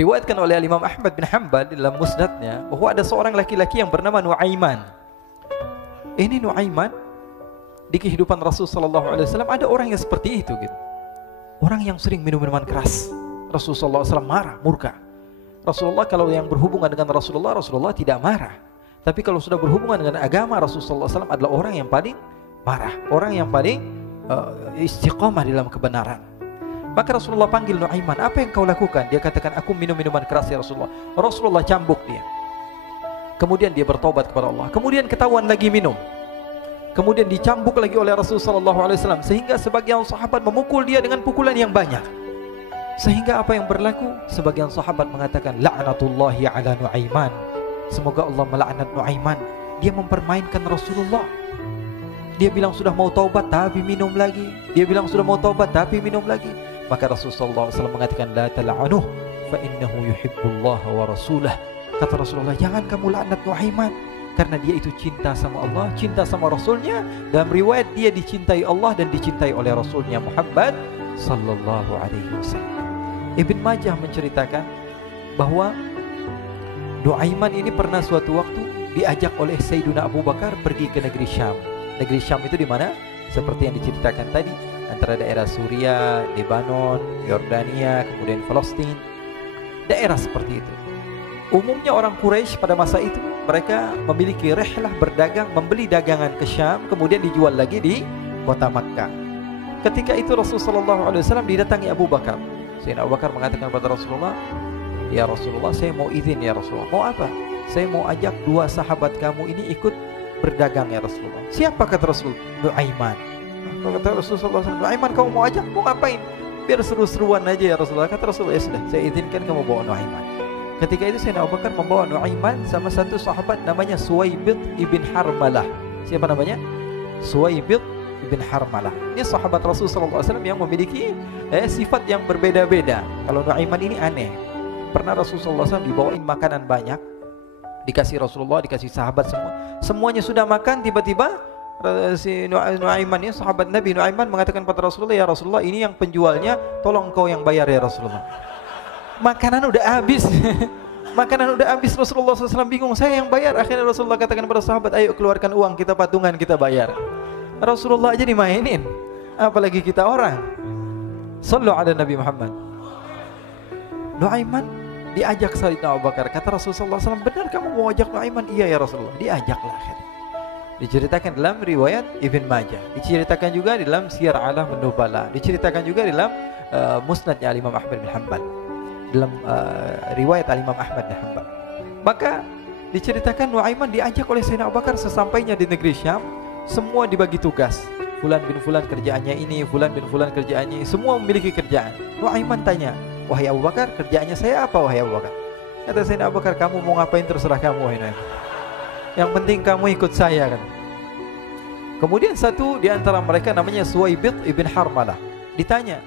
Diriwayatkan oleh Imam Ahmad bin Hanbal dalam musnadnya bahwa ada seorang laki-laki yang bernama Nuaiman. Ini Nuaiman di kehidupan Rasul sallallahu alaihi wasallam ada orang yang seperti itu gitu. Orang yang sering minum minuman keras. Rasul sallallahu alaihi wasallam marah, murka. Rasulullah kalau yang berhubungan dengan Rasulullah tidak marah. Tapi kalau sudah berhubungan dengan agama, Rasul sallallahu alaihi wasallam adalah orang yang paling marah, orang yang paling istiqamah dalam kebenaran. Maka Rasulullah panggil Nuaiman, apa yang kau lakukan? Dia katakan, aku minum minuman keras ya Rasulullah. Rasulullah cambuk dia. Kemudian dia bertobat kepada Allah. Kemudian ketahuan lagi minum. Kemudian dicambuk lagi oleh Rasulullah SAW, sehingga sebagian sahabat memukul dia dengan pukulan yang banyak. Sehingga apa yang berlaku? Sebagian sahabat mengatakan, la'natullahi ala Nuaiman. Semoga Allah melaknat Nuaiman. Dia mempermainkan Rasulullah. Dia bilang sudah mau taubat tapi minum lagi. Dia bilang sudah mau taubat tapi minum lagi. Maka Rasulullah SAW mengatakan, la tal'anuh fa innahu yuhibbullah wa rasulah. Kata Rasulullah, jangan kamu laknat Nuaiman, karena dia itu cinta sama Allah, cinta sama Rasulnya. Dalam riwayat dia dicintai Allah dan dicintai oleh Rasulnya Muhammad sallallahu alaihi wasallam. Ibn Majah menceritakan bahwa Nuaiman ini pernah suatu waktu diajak oleh Sayyidina Abu Bakar pergi ke negeri Syam. Negeri Syam itu di mana? Seperti yang diceritakan tadi, antara daerah Suriah, Lebanon, Yordania, kemudian Palestina. Daerah seperti itu. Umumnya orang Quraisy pada masa itu mereka memiliki rihlah berdagang, membeli dagangan ke Syam, kemudian dijual lagi di kota Makkah. Ketika itu Rasulullah SAW didatangi Abu Bakar. Sayyidina Abu Bakar mengatakan kepada Rasulullah, ya Rasulullah, saya mau izin ya Rasulullah. Mau apa? Saya mau ajak dua sahabat kamu ini ikut berdagang ya Rasulullah. Siapa kata Rasul? Nuaiman. Kata Rasulullah SAW, Nuaiman kamu mau ajak? Mau ngapain? Biar seru-seruan aja ya Rasulullah. Kata Rasulullah, ya sudah, saya izinkan kamu bawa Nuaiman. Ketika itu Sayyidina Abu Bakar membawa Nuaiman sama satu sahabat namanya Suwaibid ibn Harmalah. Siapa namanya? Suwaibid ibn Harmalah. Ini sahabat Rasulullah SAW yang memiliki sifat yang berbeda-beda. Kalau Nuaiman ini aneh. Pernah Rasulullah SAW dibawain makanan banyak, dikasih Rasulullah, dikasih sahabat semua. Semuanya sudah makan, tiba-tiba si Nuaiman ini, sahabat Nabi Nuaiman mengatakan kepada Rasulullah, ya Rasulullah, ini yang penjualnya, tolong engkau yang bayar ya Rasulullah. Makanan udah habis. Makanan udah habis, Rasulullah SAW bingung, saya yang bayar. Akhirnya Rasulullah katakan kepada sahabat, ayo keluarkan uang, kita patungan, kita bayar. Rasulullah aja dimainin, apalagi kita orang. Sallu ala Nabi Muhammad. Nuaiman diajak Sayyidina Abu Bakar. Kata Rasulullah SAW, benar kamu mau ajak Nuaiman? Iya ya Rasulullah. Diajaklah akhirnya. Diceritakan dalam riwayat Ibn Majah, diceritakan juga dalam Siyar A'lam An-Nubala, diceritakan juga dalam musnadnya Imam Ahmad bin Hanbal, dalam riwayat Imam Ahmad bin Hanbal. Maka diceritakan Nuaiman diajak oleh Sayyidina Abu Bakar. Sesampainya di negeri Syam, semua dibagi tugas. Fulan bin Fulan kerjaannya ini, Fulan bin Fulan kerjaannya ini, semua memiliki kerjaan. Nuaiman tanya, wahai Abu Bakar, kerjaannya saya apa wahai Abu Bakar? Kata Sayyidina Abu Bakar, kamu mau ngapain terserah kamu wahai Nuaiman. Yang penting kamu ikut saya kan. Kemudian satu di antara mereka namanya Suwaibid ibn Harmalah ditanya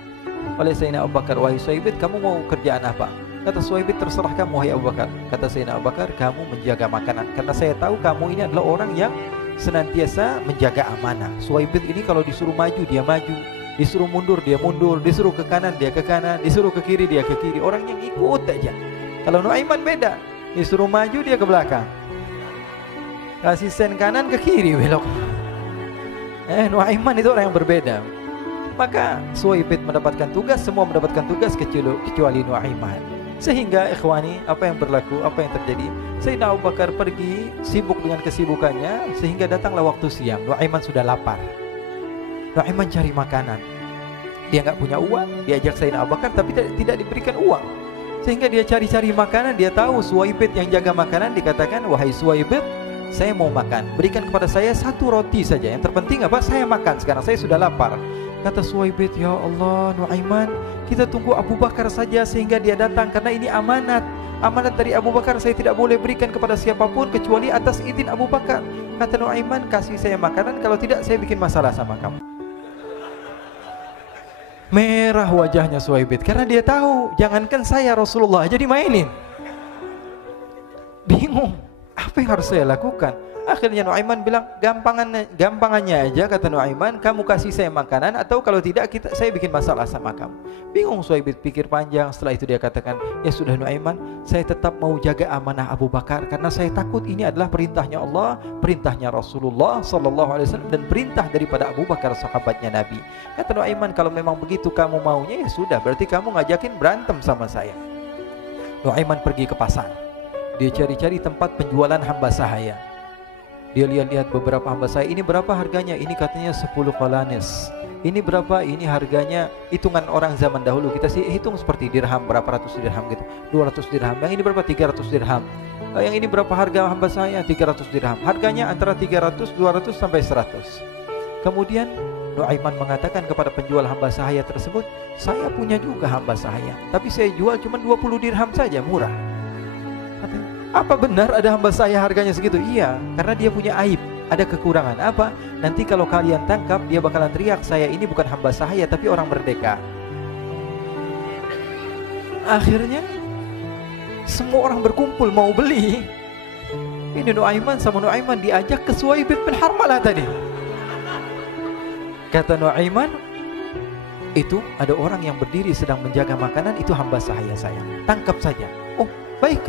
oleh Sayyidina Abu Bakar, wahai Suwaibid, kamu mau kerjaan apa? Kata Suwaibid, terserah kamu wahai Abu Bakar. Kata Sayyidina Abu Bakar, kamu menjaga makanan, karena saya tahu kamu ini adalah orang yang senantiasa menjaga amanah. Suwaibid ini kalau disuruh maju dia maju, disuruh mundur dia mundur, disuruh ke kanan dia ke kanan, disuruh ke kiri dia ke kiri. Orang yang ikut aja. Kalau Nuaiman beda, disuruh maju dia ke belakang, kasih sen kanan ke kiri belok. Nuaiman itu orang yang berbeda. Maka Suwaibid mendapatkan tugas, semua mendapatkan tugas kecuali Nuaiman. Sehingga ikhwani, apa yang berlaku, apa yang terjadi? Sayyidina Abu Bakar pergi sibuk dengan kesibukannya, sehingga datanglah waktu siang. Nuaiman sudah lapar. Nuaiman cari makanan. Dia nggak punya uang, diajak Sayyidina Abu Bakar tapi tidak diberikan uang. Sehingga dia cari-cari makanan. Dia tahu Suwaibid yang jaga makanan, dikatakan, wahai Suwaibid, saya mau makan, berikan kepada saya satu roti saja. Yang terpenting apa? Saya makan sekarang, saya sudah lapar. Kata Suwaibid, ya Allah Nuaiman, kita tunggu Abu Bakar saja sehingga dia datang, karena ini amanat. Amanat dari Abu Bakar, saya tidak boleh berikan kepada siapapun kecuali atas izin Abu Bakar. Kata Nuaiman, kasih saya makanan, kalau tidak saya bikin masalah sama kamu. Merah wajahnya Suwaibid, karena dia tahu, jangankan saya Rasulullah aja dimainin. Bingung, Apa yang harus saya lakukan? Akhirnya Nuaiman bilang, gampangannya aja, kata Nuaiman, kamu kasih saya makanan, atau kalau tidak saya bikin masalah sama kamu. Bingung Suhaib pikir panjang. Setelah itu dia katakan, ya sudah Nuaiman, saya tetap mau jaga amanah Abu Bakar, karena saya takut ini adalah perintahnya Allah, perintahnya Rasulullah SAW, dan perintah daripada Abu Bakar, sahabatnya Nabi. Kata Nuaiman, kalau memang begitu kamu maunya, ya sudah, berarti kamu ngajakin berantem sama saya. Nuaiman pergi ke pasar. Dia cari-cari tempat penjualan hamba sahaya. Dia lihat-lihat beberapa hamba sahaya. Ini berapa harganya? Ini katanya 10 qalanis. Ini berapa? Ini harganya hitungan orang zaman dahulu. Kita sih hitung seperti dirham, berapa ratus dirham gitu. 200 dirham. Yang ini berapa? 300 dirham. Yang ini berapa harga hamba sahaya? 300 dirham. Harganya antara 300, 200 sampai 100. Kemudian Nuaiman mengatakan kepada penjual hamba sahaya tersebut, saya punya juga hamba sahaya, tapi saya jual cuma 20 dirham saja, murah. Katanya, apa benar ada hamba saya harganya segitu? Iya, karena dia punya aib, ada kekurangan. Apa? Nanti kalau kalian tangkap, dia bakalan teriak, saya ini bukan hamba sahaya tapi orang merdeka. Akhirnya semua orang berkumpul mau beli. Ini Nuaiman sama Nuaiman diajak ke Suhaib bin Harmalah tadi. Kata Nuaiman, itu ada orang yang berdiri sedang menjaga makanan, itu hamba sahaya saya, tangkap saja. Oh baik.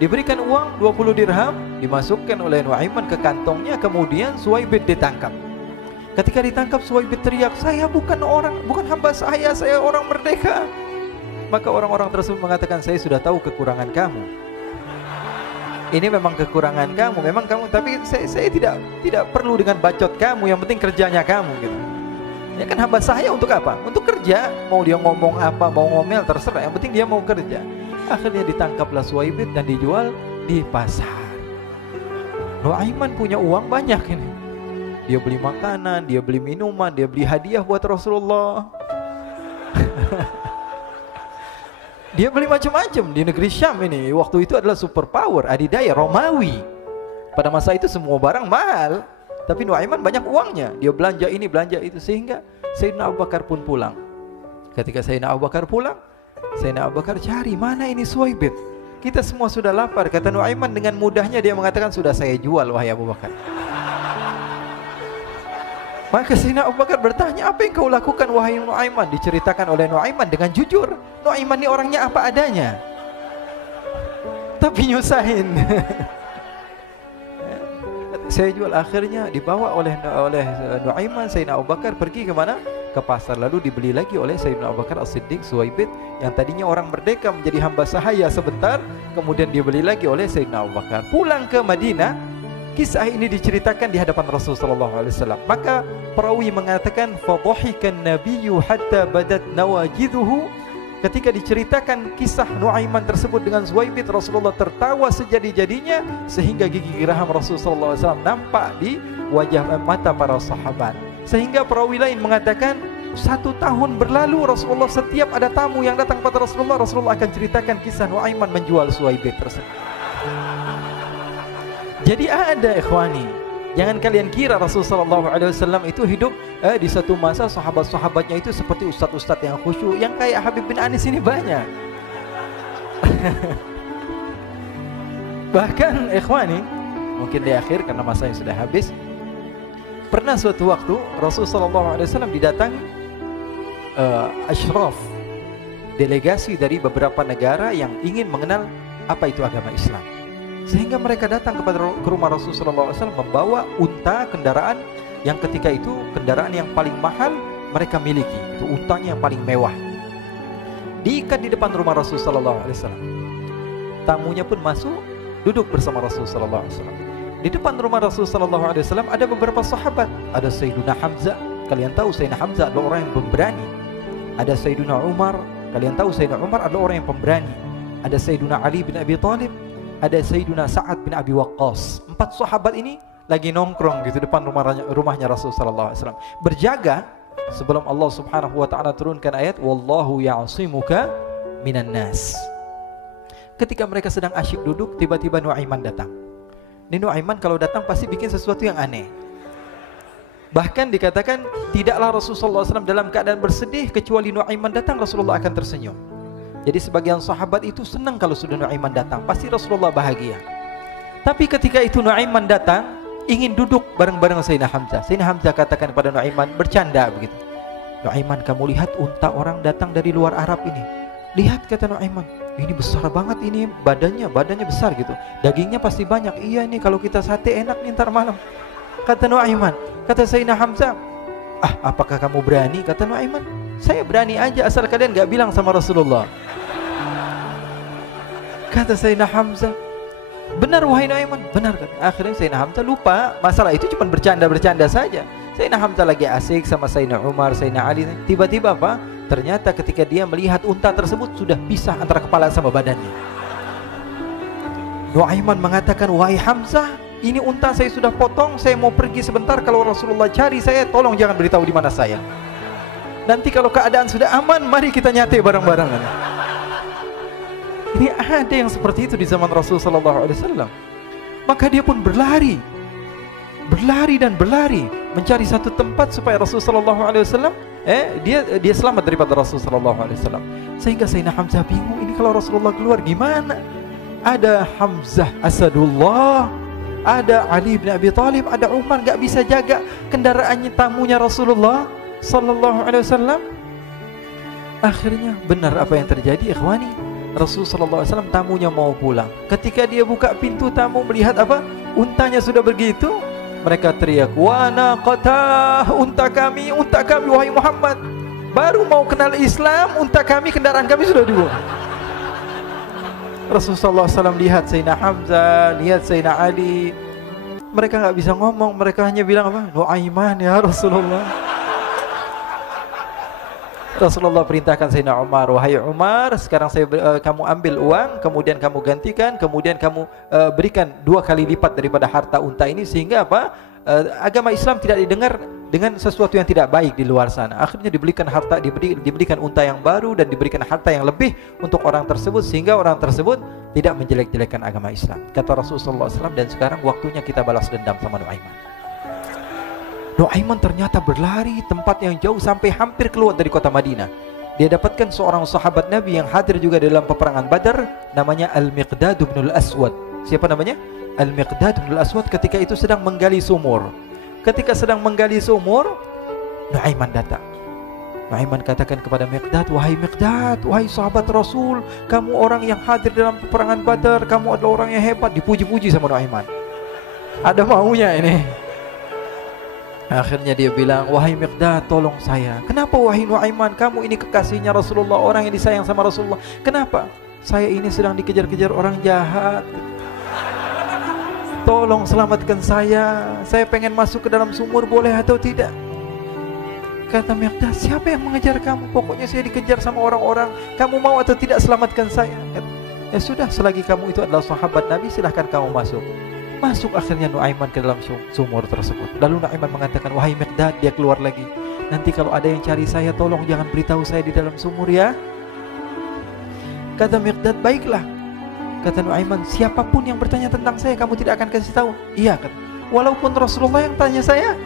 Diberikan uang 20 dirham, dimasukkan oleh Nuaiman ke kantongnya. Kemudian Suhaib ditangkap. Ketika ditangkap, Suhaib teriak, saya bukan hamba saya orang merdeka. Maka orang-orang tersebut mengatakan, saya sudah tahu kekurangan kamu. Ini memang kekurangan kamu, memang kamu, tapi saya tidak perlu dengan bacot kamu, yang penting kerjanya kamu gitu. Ya kan hamba saya untuk apa? Untuk kerja. Mau dia ngomong apa, mau ngomel terserah, yang penting dia mau kerja. Akhirnya ditangkaplah Suhaib dan dijual di pasar. Nuaiman punya uang banyak ini. Dia beli makanan, dia beli minuman, dia beli hadiah buat Rasulullah. Dia beli macam-macam di negeri Syam ini. Waktu itu adalah superpower, adidaya Romawi. Pada masa itu semua barang mahal, tapi Nuaiman banyak uangnya. Dia belanja ini, belanja itu, sehingga Sayyidina Abu Bakar pun pulang. Ketika Sayyidina Abu Bakar pulang, Sayyidina Abu Bakar cari, mana ini Suhaib? Kita semua sudah lapar. Kata Nuaiman dengan mudahnya dia mengatakan, sudah saya jual wahai Abu Bakar. Maka Sayyidina Abu Bakar bertanya, apa yang kau lakukan wahai Nuaiman? Diceritakan oleh Nuaiman dengan jujur. Nuaiman ini orangnya apa adanya, tapi nyusahin. Saya jual. Akhirnya dibawa oleh Nuaiman, Sayyidina Abu Bakar pergi ke mana? Ke pasar. Lalu dibeli lagi oleh Sayyidina Abu Bakar As-Siddiq, Suhaib yang tadinya orang merdeka menjadi hamba sahaya sebentar, kemudian dibeli lagi oleh Sayyidina Abu Bakar. Pulang ke Madinah, kisah ini diceritakan di hadapan Rasulullah SAW. Maka perawi mengatakan, fadhahikan nabiyyu hatta badat nawajiduhu. Ketika diceritakan kisah Nuaiman tersebut dengan Suhaib, Rasulullah tertawa sejadi-jadinya sehingga gigi geraham Rasulullah SAW nampak di wajah mata para sahabat. Sehingga perawi lain mengatakan, 1 tahun berlalu Rasulullah, setiap ada tamu yang datang pada Rasulullah akan ceritakan kisah Nuaiman menjual Suhaib tersebut. Jadi ada ikhwani, jangan kalian kira Rasulullah SAW itu hidup di satu masa sahabat-sahabatnya itu seperti ustadz-ustadz yang khusyuk, yang kayak Habib bin Anis ini banyak. Bahkan ikhwani, mungkin di akhir karena masa yang sudah habis, pernah suatu waktu Rasulullah SAW didatangi asyraf, delegasi dari beberapa negara yang ingin mengenal apa itu agama Islam. Sehingga mereka datang ke rumah Rasulullah SAW membawa unta, kendaraan yang ketika itu kendaraan yang paling mahal mereka miliki. Itu untanya yang paling mewah. Diikat di depan rumah Rasulullah SAW. Tamunya pun masuk, duduk bersama Rasulullah SAW. Di depan rumah Rasulullah SAW ada beberapa sahabat. Ada Sayyiduna Hamzah. Kalian tahu Sayyidina Hamzah adalah orang yang pemberani. Ada Sayyiduna Umar. Kalian tahu Sayyidina Umar adalah orang yang pemberani. Ada Sayyiduna Ali bin Abi Thalib. Ada Sayyiduna Sa'ad bin Abi Waqqas. 4 sahabat ini lagi nongkrong gitu depan rumahnya Rasulullah SAW, berjaga sebelum Allah Subhanahu wa taala turunkan ayat wallahu ya'simuka minan nas. Ketika mereka sedang asyik duduk, tiba-tiba Nuaiman datang. Ini Nuaiman kalau datang pasti bikin sesuatu yang aneh. Bahkan dikatakan tidaklah Rasulullah SAW dalam keadaan bersedih, kecuali Nuaiman datang Rasulullah akan tersenyum. Jadi sebagian sahabat itu senang kalau sudah Nuaiman datang, pasti Rasulullah bahagia. Tapi ketika itu Nuaiman datang ingin duduk bareng-bareng Sayyidina Hamzah. Sayyidina Hamzah katakan kepada Nuaiman, bercanda begitu, Nuaiman, kamu lihat unta orang datang dari luar Arab ini. Lihat, kata Nuaiman, ini besar banget, ini badannya besar gitu, dagingnya pasti banyak. Iya, ini kalau kita sate enak nih ntar malam, kata Nuaiman. Kata Sayyidina Hamzah, apakah kamu berani? Kata Nuaiman, saya berani aja asal kalian gak bilang sama Rasulullah. Kata Sayyidina Hamzah, benar wahai Nuaiman, benar. Akhirnya Sayyidina Hamzah lupa masalah itu, cuma bercanda-bercanda saja. Sayyidina Hamzah lagi asik sama Sayyidina Umar, Sayyidina Ali. Tiba-tiba apa? Ternyata ketika dia melihat unta tersebut sudah pisah antara kepala sama badannya. Nuaiman mengatakan, wahai Hamzah, ini unta saya sudah potong, saya mau pergi sebentar. Kalau Rasulullah cari saya, tolong jangan beritahu di mana saya. Nanti kalau keadaan sudah aman, mari kita nyate bareng-barengan. Ini ada yang seperti itu di zaman Rasulullah SAW. Maka dia pun berlari dan berlari mencari satu tempat supaya Rasulullah SAW dia selamat daripada Rasulullah SAW. Sehingga Sayyidina Hamzah bingung, ini kalau Rasulullah keluar gimana? Ada Hamzah Asadullah, ada Ali bin Abi Thalib, ada Umar, gak bisa jaga kendaraannya, tamunya Rasulullah SAW. Akhirnya benar apa yang terjadi, ikhwani. Rasulullah SAW tamunya mau pulang. Ketika dia buka pintu tamu melihat apa? Untanya sudah begitu. Mereka teriak, wa naqata, unta kami wahai Muhammad. Baru mau kenal Islam, unta kami, kendaraan kami sudah dibuang. Rasulullah SAW lihat Sayyidina Hamzah, lihat Sayyidina Ali. Mereka gak bisa ngomong, mereka hanya bilang apa? Nuaiman ya Rasulullah. Rasulullah perintahkan Sayyidina Umar, wahai Umar, sekarang kamu ambil uang, kemudian kamu gantikan, kemudian kamu berikan 2 kali lipat daripada harta unta ini, sehingga apa? Agama Islam tidak didengar dengan sesuatu yang tidak baik di luar sana. Akhirnya diberikan harta, diberikan unta yang baru dan diberikan harta yang lebih untuk orang tersebut, sehingga orang tersebut tidak menjelek-jelekan agama Islam. Kata Rasulullah SAW, dan sekarang waktunya kita balas dendam sama Nuaiman. Nuaiman ternyata berlari tempat yang jauh sampai hampir keluar dari kota Madinah. Dia dapatkan seorang sahabat Nabi yang hadir juga dalam peperangan Badar, namanya Al-Miqdad bin Al-Aswad. Siapa namanya? Al-Miqdad bin Al-Aswad ketika itu sedang menggali sumur. Ketika sedang menggali sumur, Nuaiman datang. Nuaiman katakan kepada Miqdad, wahai Miqdad, wahai sahabat Rasul, kamu orang yang hadir dalam peperangan Badar, kamu adalah orang yang hebat. Dipuji-puji sama Nuaiman. Ada maunya ini. Akhirnya dia bilang, wahai Miqdad, tolong saya. Kenapa wahai Nuaiman? Kamu ini kekasihnya Rasulullah, orang yang disayang sama Rasulullah. Kenapa? Saya ini sedang dikejar-kejar orang jahat. Tolong selamatkan saya. Saya pengen masuk ke dalam sumur, boleh atau tidak? Kata Miqdad, siapa yang mengejar kamu? Pokoknya saya dikejar sama orang-orang. Kamu mau atau tidak selamatkan saya? Ya sudah, selagi kamu itu adalah sahabat Nabi, silahkan kamu masuk. Masuk akhirnya Nuaiman ke dalam sumur tersebut. Lalu Nuaiman mengatakan, wahai Miqdad, dia keluar lagi. Nanti kalau ada yang cari saya, tolong jangan beritahu saya di dalam sumur ya. Kata Miqdad, baiklah. Kata Nuaiman, siapapun yang bertanya tentang saya, kamu tidak akan kasih tahu. Iya, kata. Walaupun Rasulullah yang tanya saya.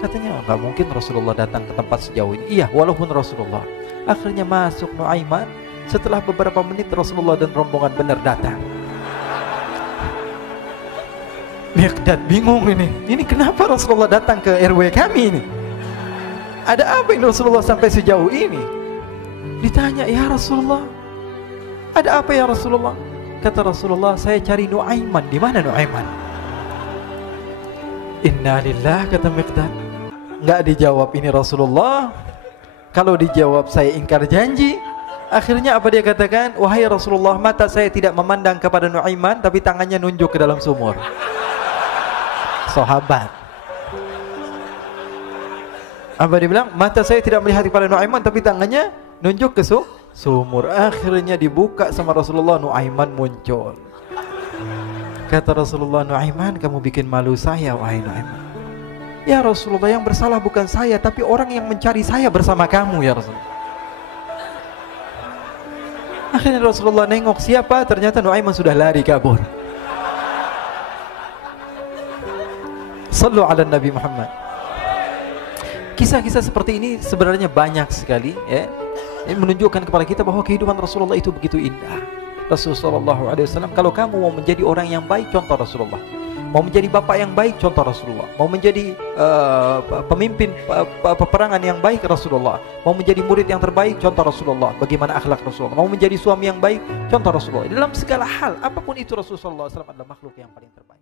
Katanya, enggak mungkin Rasulullah datang ke tempat sejauh ini. Iya, walaupun Rasulullah. Akhirnya masuk Nuaiman. Setelah beberapa menit Rasulullah dan rombongan benar datang. Miqdad bingung ini. Ini kenapa Rasulullah datang ke RW kami ini? Ada apa ini Rasulullah sampai sejauh ini? Ditanya, ya Rasulullah, ada apa ya Rasulullah? Kata Rasulullah, saya cari Nuaiman. Di mana Nuaiman? Innalillah, kata Miqdad. Enggak dijawab ini Rasulullah. Kalau dijawab saya ingkar janji. Akhirnya apa dia katakan? Wahai Rasulullah, mata saya tidak memandang kepada Nuaiman, tapi tangannya nunjuk ke dalam sumur. Sahabat. Apa dia bilang? Mata saya tidak melihat kepada Nuaiman, tapi tangannya nunjuk ke sumur. Akhirnya dibuka sama Rasulullah, Nuaiman muncul. Kata Rasulullah, Nuaiman, kamu bikin malu saya, wahai Nuaiman. Ya Rasulullah, yang bersalah bukan saya, tapi orang yang mencari saya bersama kamu ya Rasulullah. Akhirnya Rasulullah nengok, siapa? Ternyata Nuaiman sudah lari kabur. Sallu ala Nabi Muhammad. Kisah-kisah seperti ini sebenarnya banyak sekali ya. Ini menunjukkan kepada kita bahwa kehidupan Rasulullah itu begitu indah. Rasulullah SAW, kalau kamu mau menjadi orang yang baik, contoh Rasulullah. Mau menjadi bapak yang baik, contoh Rasulullah. Mau menjadi pemimpin peperangan yang baik, Rasulullah. Mau menjadi murid yang terbaik, contoh Rasulullah. Bagaimana akhlak Rasulullah. Mau menjadi suami yang baik, contoh Rasulullah. Dalam segala hal, apapun itu, Rasulullah SAW adalah makhluk yang paling terbaik.